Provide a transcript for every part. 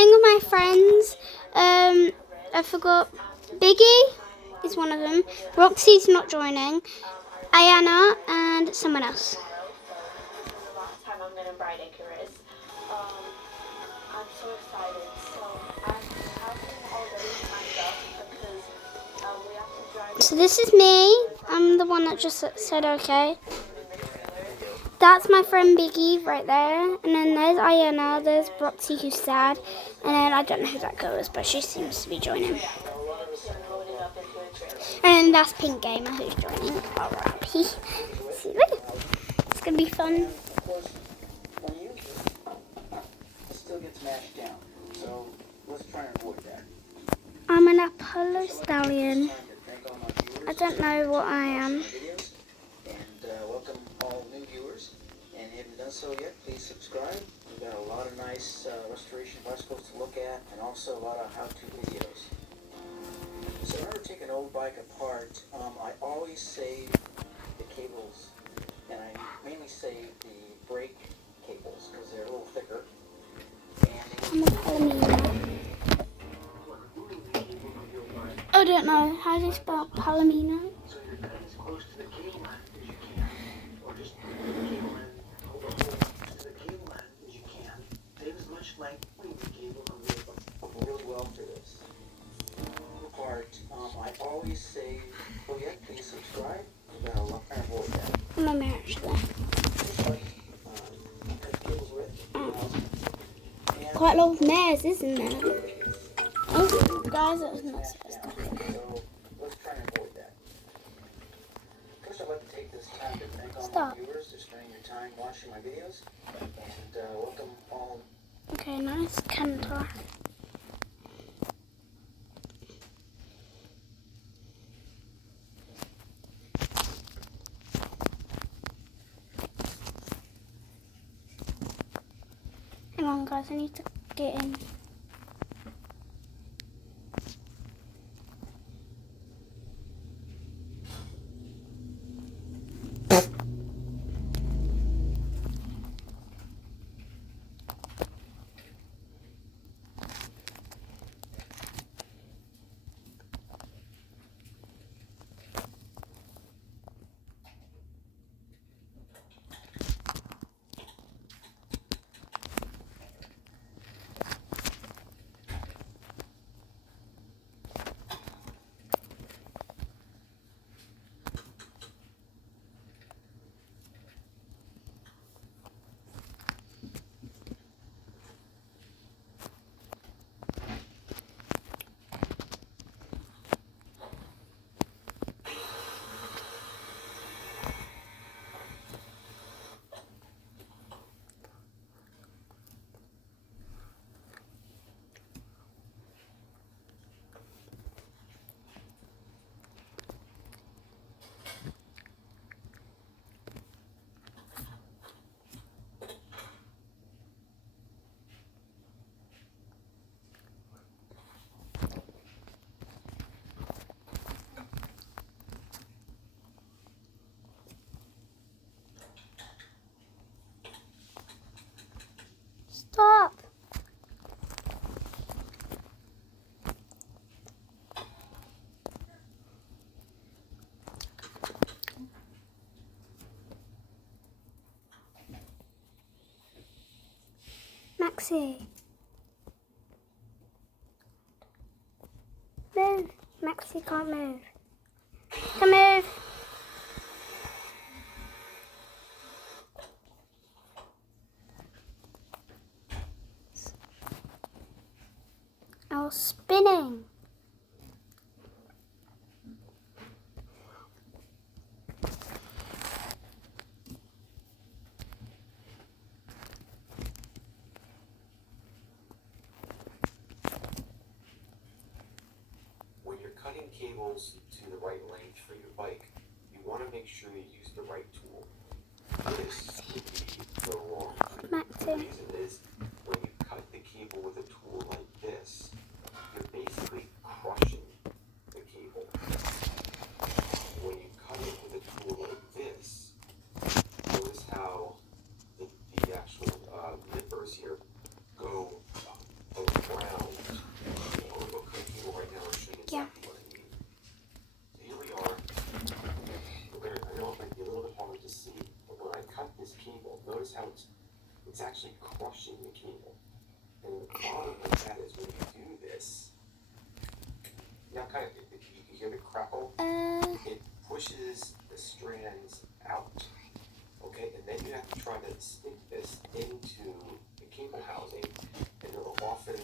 playing with my friends. I forgot. Biggie is one of them. Roxy's not joining. Ayana and someone else. I'm so excited. So I have him already signed up because we have to drive. So this is me. I'm the one that just said okay. That's my friend Biggie right there. And then there's Ayana, there's Roxy who's sad. And then I don't know who that girl is, but she seems to be joining. And that's Pink Gamer who's joining. Alright. See, look. It's going to be fun. I'm an Apollo Stallion. I don't know what I am. Welcome all new viewers, and if you haven't done so yet, please subscribe. We've got a lot of nice restoration bicycles to look at, and also a lot of how-to videos. So in order to take an old bike apart, I always save the cables, and I mainly save the brake cables because they're a little thicker. I don't know how to spell Palomino. Really well for this part. I always say, oh yeah, please subscribe. We've got a lot to avoid that. I'm a marriage there. Quite a lot of mares, isn't there? Oh, guys, that was not supposed to happen. So let's try and avoid that. First, I'd like to take this time to thank all my viewers for spending your time watching my videos, and welcome all. Okay, nice canter. Hang on, guys, I need to get in. Stop! Maxie! Move! Maxie can't move. Come move! I was spinning. When you're cutting cables to the right length for your bike, you want to make sure you use the right tool. This would be the wrong tool. The reason is when you cut the cable with a tool like this, you're basically crushing the cable. When you cut it with a tool like this, notice how the actual nippers here go around crackle, it pushes the strands out. Okay, and then you have to try to stick this into the cable housing, and it'll often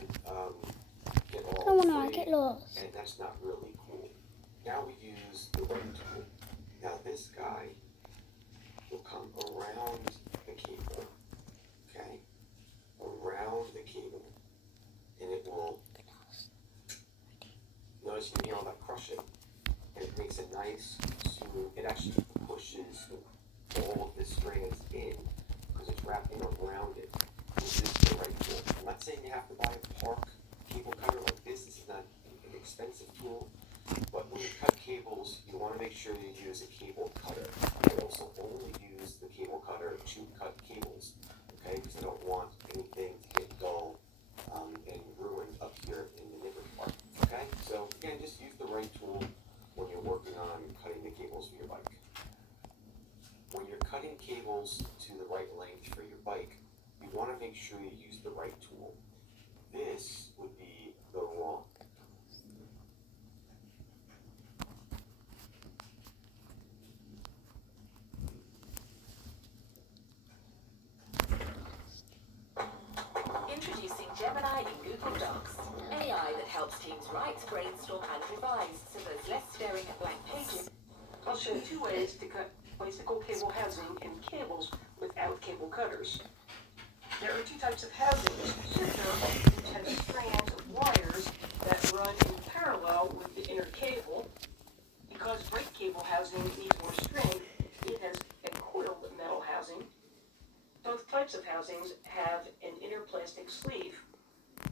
get all frayed, and that's not really cool. Now we use the right tool. Now this guy will come around the cable, okay, around the cable, and it will, notice you can hear all that crushing, and it makes a nice smooth, it actually pushes all of the strands in, because it's wrapping around it. This is the right tool. I'm not saying you have to buy a Park cable cutter like this. This is not an expensive tool, but when you cut cables, you want to make sure you use a cable cutter. I also only use the cable cutter to cut cables, okay, because I don't want anything to get dull and ruined up here in the nipper part, okay? So again, just use the right tool when you're working on cutting the cables for your bike. When you're cutting cables to the right length for your bike, you want to make sure you use the right tool. This would be the wrong. Introducing Gemini in Google Docs. AI that helps teams write, brainstorm and revise, so there's less staring at blank pages. I'll show you 2 ways to cut bicycle cable housing and cables without cable cutters. There are 2 types of housings. Shifter, which has strands of wires that run in parallel with the inner cable. Because brake cable housing needs more strength, it has a coiled metal housing. Both types of housings have an inner plastic sleeve.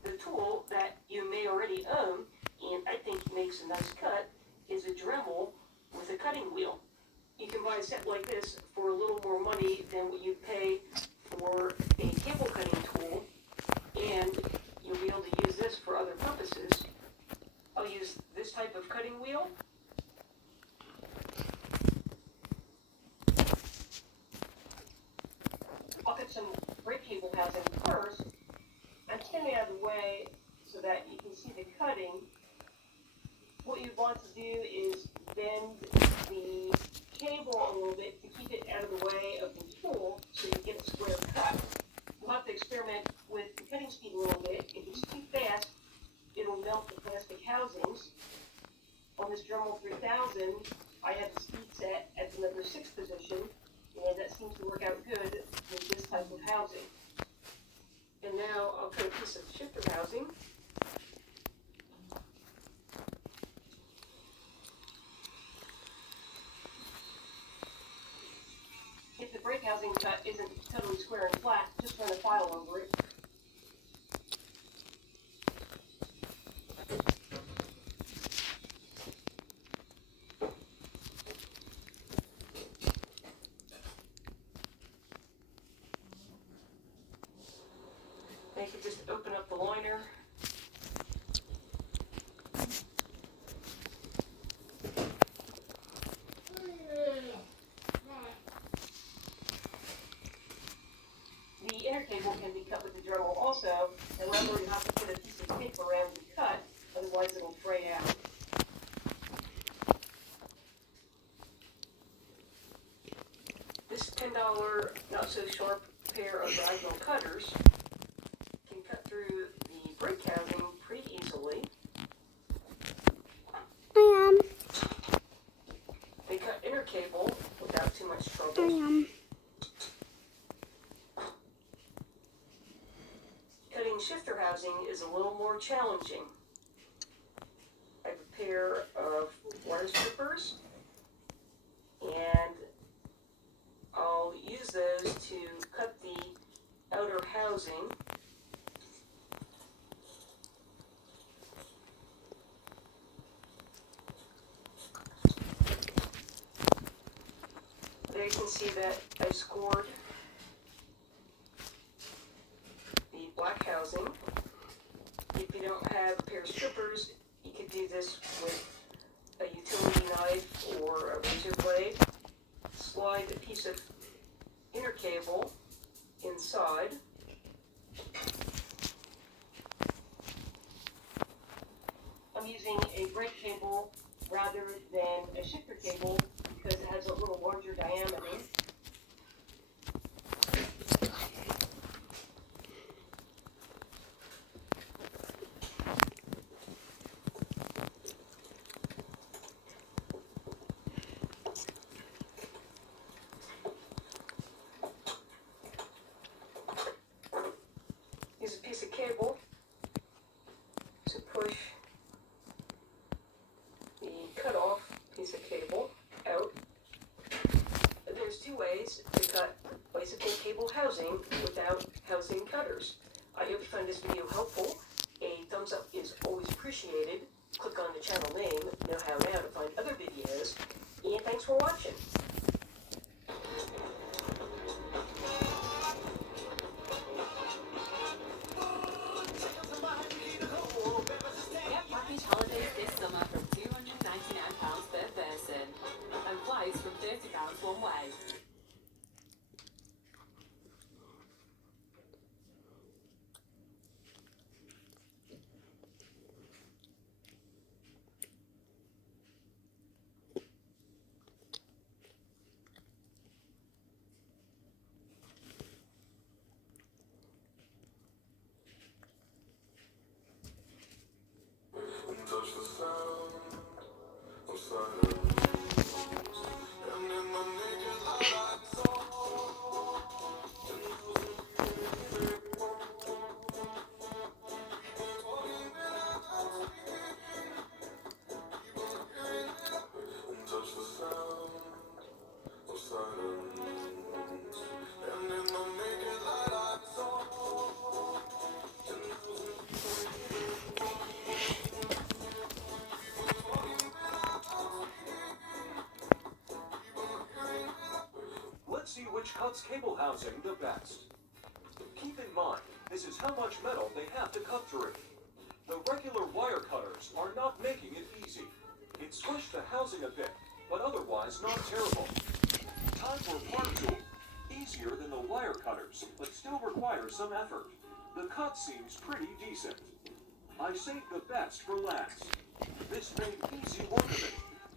The tool that you may already own, and I think makes a nice cut, is a Dremel with a cutting wheel. You can buy a set like this for a little more money than what you pay for a cable cutting tool, and you'll be able to use this for other purposes. I'll use this type of cutting wheel. I'll cut some brake cable housing first. I'm standing out of the way so that you can see the cutting. What you want to do is bend the cable a little bit to keep it out of the way of the tool so you get a square cut. You'll have to experiment with the cutting speed a little bit. If it's too fast, it'll melt the plastic housings. On this Dremel 3000, I have the speed set at the number 6 position, and that seems to work out good with this type of housing. And now I'll cut a piece of shifter housing. If the brake housing cut isn't totally square and flat, just run a file over it. Then you can just open up the liner. The inner cable can be cut with the Dremel also, however you have to put a piece of tape around the cut, otherwise it'll fray out. This $10 not so sharp pair of diagonal cutters can cut through the brake housing pretty easily. I am. They cut inner cable without too much trouble. I am. Cutting shifter housing is a little more challenging. I have a pair of wire strippers, and I'll use those to cut the outer housing. There you can see that I scored the black housing. If you don't have a pair of strippers, you could do this with a utility knife or a razor blade. Slide a piece of inner cable inside. I'm using a brake cable rather than a shifter cable because it has a little larger diameter. Use a piece of cable to push the cutoff piece of cable out. There's two ways to cut bicycle cable housing without housing cutters. I hope you find this video helpful. A thumbs up is always appreciated. Click on the channel name, know how now to find other videos, and thanks for watching. Get package holidays this summer from £299 per person and flights from £30 one way. Touch the sound of silence, and in the naked light I saw talking without speaking, even hearing it. And touch the sound of silence, and in the naked light I saw. Let's see which cuts cable housing the best. Keep in mind, this is how much metal they have to cut through. The regular wire cutters are not making it easy. It squished the housing a bit, but otherwise not terrible. Time for part tool. Easier than the wire cutters, but still requires some effort. The cut seems pretty decent. I saved the best for last. This made easy work of it.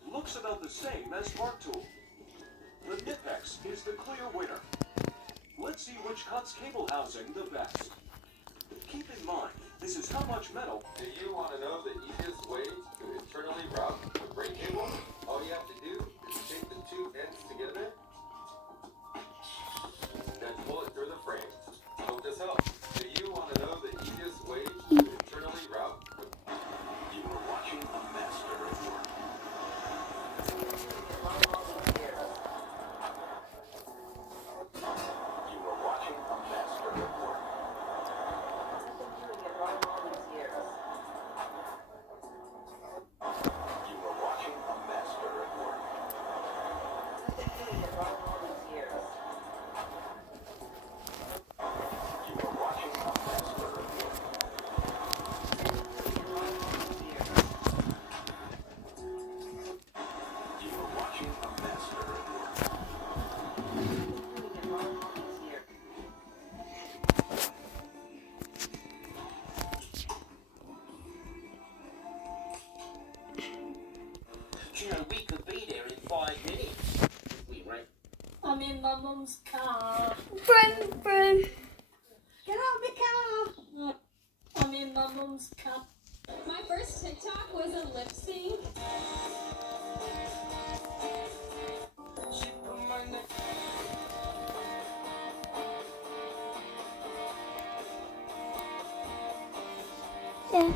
Looks about the same as part tool. The Nipex is the clear winner. Let's see which cuts cable housing the best. Keep in mind, this is how much metal. Do you want to know the easiest way to internally route a brake cable? All you have to do is take the two ends together, then pull it through the frame. Hope this helps. Do you want to know the easiest way to internally route? You are watching a master at work. You are watching a master at work. You are watching a master at work. You are watching a master at work. You are watching a master at work. You know, we could be there in 5 minutes. If we ran. I'm in my mum's car. Brum. Get out of the car. I'm in my mum's car. My first TikTok was a lip sync. Yeah.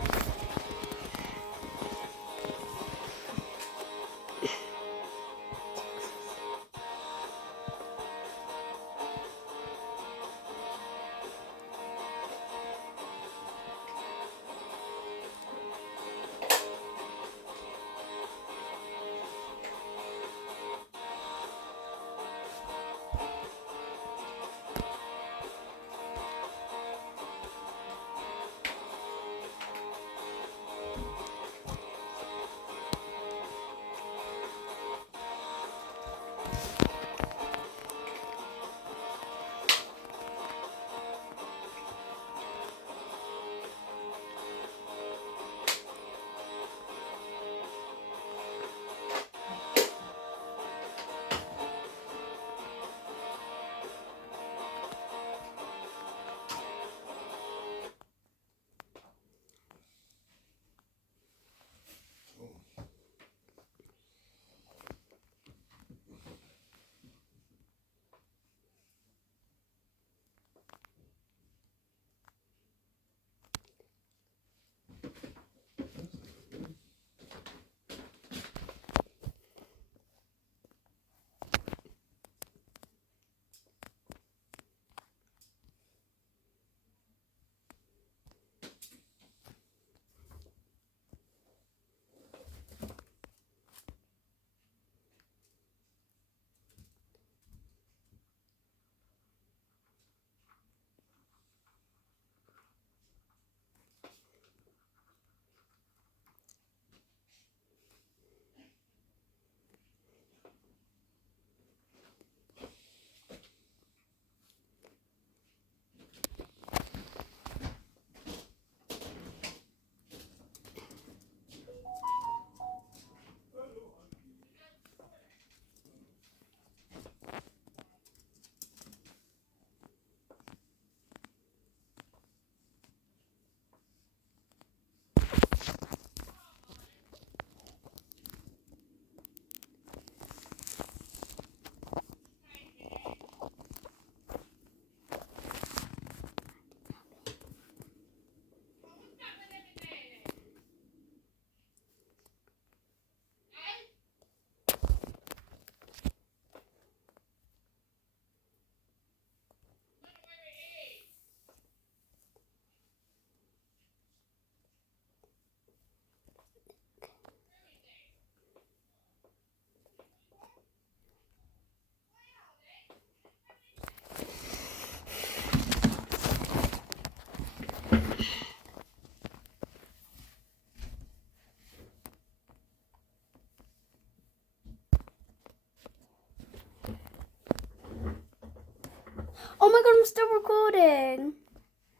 Oh my god, I'm still recording.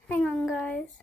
Hang on, guys.